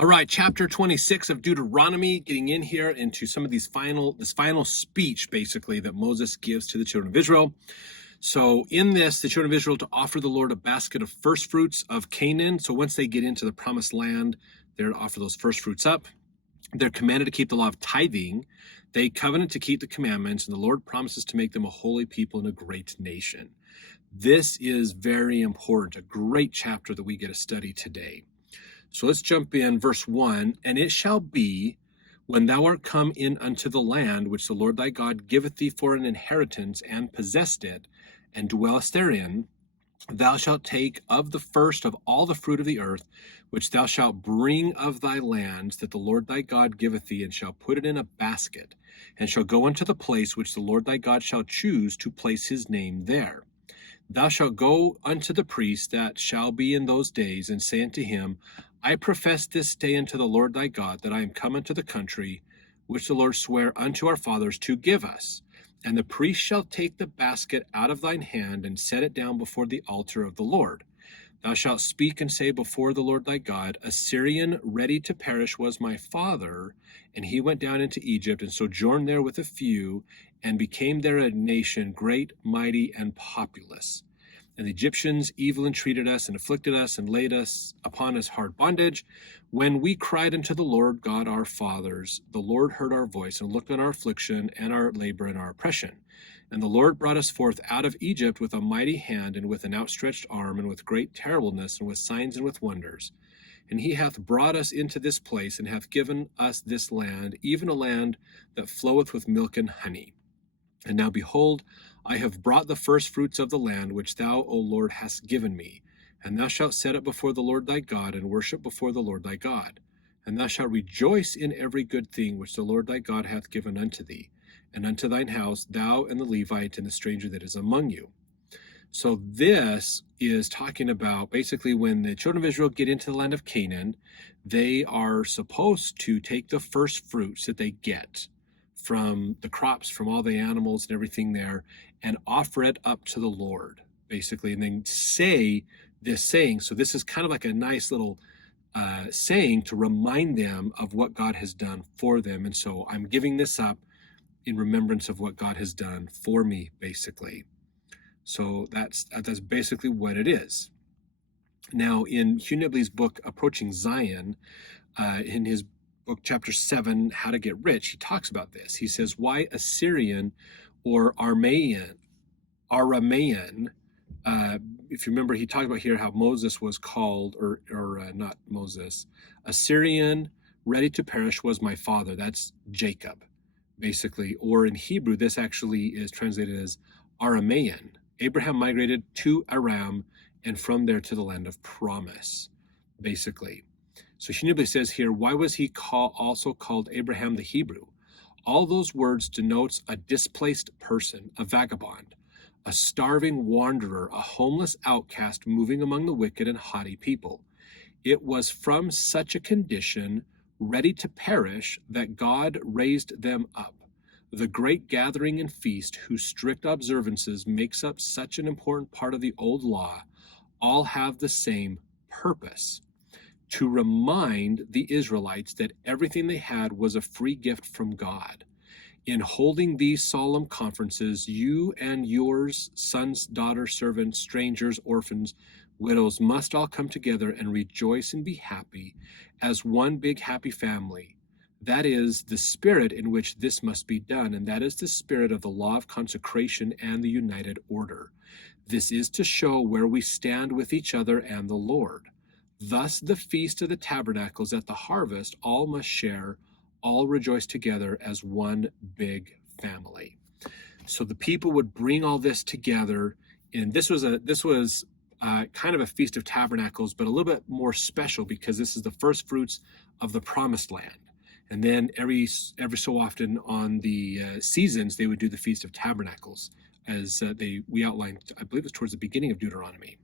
All right, chapter 26 of Deuteronomy, getting in here into some of this final speech, basically, that Moses gives to the children of Israel. So in this, the children of Israel to offer the Lord a basket of first fruits of Canaan. So once they get into the promised land, they're to offer those first fruits up. They're commanded to keep the law of tithing. They covenant to keep the commandments, and the Lord promises to make them a holy people and a great nation. This is very important, a great chapter that we get to study today. So let's jump in, verse 1. And it shall be, when thou art come in unto the land which the Lord thy God giveth thee for an inheritance, and possessed it, and dwellest therein, thou shalt take of the first of all the fruit of the earth, which thou shalt bring of thy lands, that the Lord thy God giveth thee, and shall put it in a basket, and shall go unto the place which the Lord thy God shall choose to place his name there. Thou shalt go unto the priest that shall be in those days, and say unto him, I profess this day unto the Lord thy God, that I am come unto the country which the Lord sware unto our fathers to give us. And the priest shall take the basket out of thine hand, and set it down before the altar of the Lord. Thou shalt speak and say before the Lord thy God, A Syrian ready to perish was my father, and he went down into Egypt, and sojourned there with a few, and became there a nation great, mighty, and populous. And the Egyptians evil entreated us, and afflicted us, and laid us upon us hard bondage. When we cried unto the Lord God our fathers, the Lord heard our voice, and looked on our affliction, and our labor, and our oppression. And the Lord brought us forth out of Egypt with a mighty hand, and with an outstretched arm, and with great terribleness, and with signs and with wonders. And he hath brought us into this place, and hath given us this land, even a land that floweth with milk and honey. And now behold, I have brought the first fruits of the land which thou, O Lord, hast given me. And thou shalt set it before the Lord thy God, and worship before the Lord thy God. And thou shalt rejoice in every good thing which the Lord thy God hath given unto thee, and unto thine house, thou and the Levite and the stranger that is among you. So this is talking about basically when the children of Israel get into the land of Canaan, they are supposed to take the first fruits that they get from the crops, from all the animals and everything there, and offer it up to the Lord, basically, and then say this saying. So this is kind of like a nice little saying to remind them of what God has done for them. And so I'm giving this up in remembrance of what God has done for me, basically. So that's basically what it is. Now, in Hugh Nibley's book, Approaching Zion, in his book, chapter 7, How to Get Rich, he talks about this. He says, why a Syrian or Aramaean, if you remember, he talked about here how Moses was called, or not Moses, a Syrian ready to perish was my father. That's Jacob, basically. Or in Hebrew, this actually is translated as Aramaean. Abraham migrated to Aram, and from there to the land of promise, basically. So Shinubli says here, why was he also called Abraham the Hebrew? All those words denotes a displaced person, a vagabond, a starving wanderer, a homeless outcast moving among the wicked and haughty people. It was from such a condition, ready to perish, that God raised them up. The great gathering and feast, whose strict observances makes up such an important part of the old law, all have the same purpose: to remind the Israelites that everything they had was a free gift from God. In holding these solemn conferences, you and yours, sons, daughters, servants, strangers, orphans, widows, must all come together and rejoice and be happy as one big happy family. That is the spirit in which this must be done, and that is the spirit of the law of consecration and the united order. This is to show where we stand with each other and the Lord. Thus the feast of the tabernacles at the harvest, all must share, all rejoice together as one big family. So the people would bring all this together, and this was kind of a feast of tabernacles, but a little bit more special because this is the first fruits of the promised land. And then every so often on the seasons, they would do the Feast of Tabernacles, as we outlined, I believe it was towards the beginning of Deuteronomy.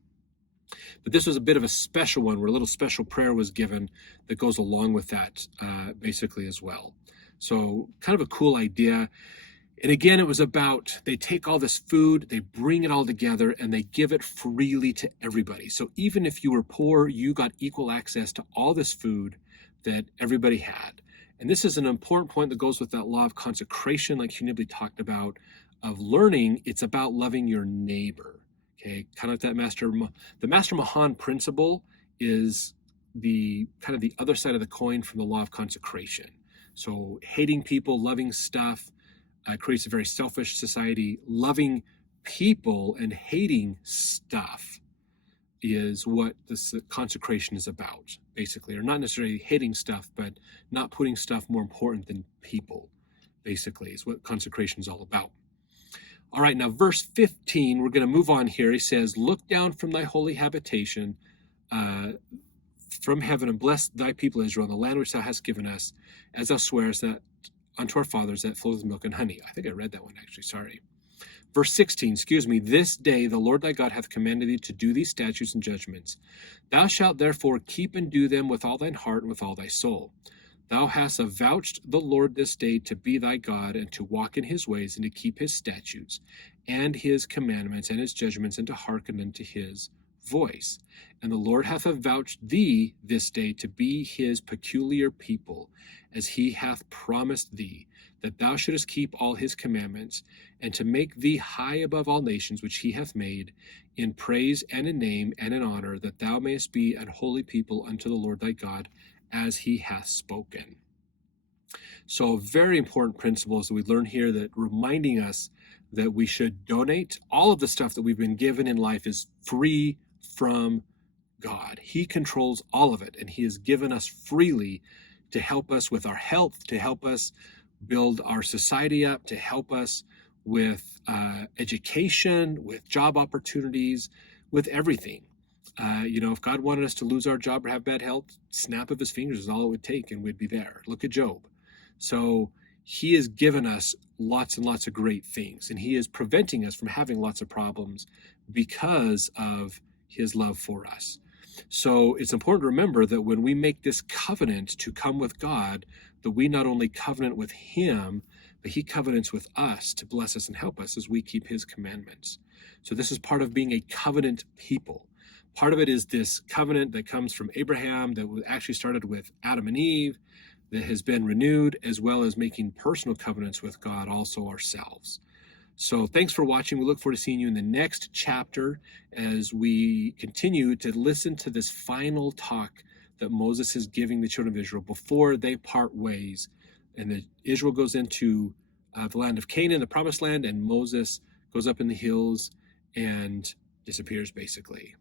But this was a bit of a special one where a little special prayer was given that goes along with that, basically, as well. So kind of a cool idea. And again, it was about, they take all this food, they bring it all together, and they give it freely to everybody. So even if you were poor, you got equal access to all this food that everybody had. And this is an important point that goes with that law of consecration, like Hugh Nibley talked about, of learning. It's about loving your neighbor. Okay, kind of that the Master Mahan principle is the kind of the other side of the coin from the law of consecration. So hating people, loving stuff, creates a very selfish society. Loving people and hating stuff is what this consecration is about, basically, or not necessarily hating stuff, but not putting stuff more important than people, basically, is what consecration is all about. All right, now verse 15, we're going to move on here. He says, look down from thy holy habitation from heaven and bless thy people Israel, the land which thou hast given us, as thou swearest that unto our fathers, that flows with milk and honey. I think I read that one, actually, sorry. Verse 16, this day the Lord thy God hath commanded thee to do these statutes and judgments. Thou shalt therefore keep and do them with all thine heart and with all thy soul. Thou hast avouched the Lord this day to be thy God, and to walk in his ways, and to keep his statutes, and his commandments, and his judgments, and to hearken unto his voice. And the Lord hath avouched thee this day to be his peculiar people, as he hath promised thee, that thou shouldest keep all his commandments, and to make thee high above all nations which he hath made, in praise and in name and in honor, that thou mayest be an holy people unto the Lord thy God, as he hath spoken. So very important principles that we learn here, that reminding us that we should donate. All of the stuff that we've been given in life is free from God. He controls all of it, and he has given us freely to help us with our health, to help us build our society up, to help us with education, with job opportunities, with everything. If God wanted us to lose our job or have bad health, snap of his fingers is all it would take and we'd be there. Look at Job. So he has given us lots and lots of great things, and he is preventing us from having lots of problems because of his love for us. So it's important to remember that when we make this covenant to come with God, that we not only covenant with him, but he covenants with us to bless us and help us as we keep his commandments. So this is part of being a covenant people. Part of it is this covenant that comes from Abraham, that actually started with Adam and Eve, that has been renewed, as well as making personal covenants with God also ourselves. So thanks for watching. We look forward to seeing you in the next chapter as we continue to listen to this final talk that Moses is giving the children of Israel before they part ways. And that Israel goes into the land of Canaan, the promised land, and Moses goes up in the hills and disappears, basically.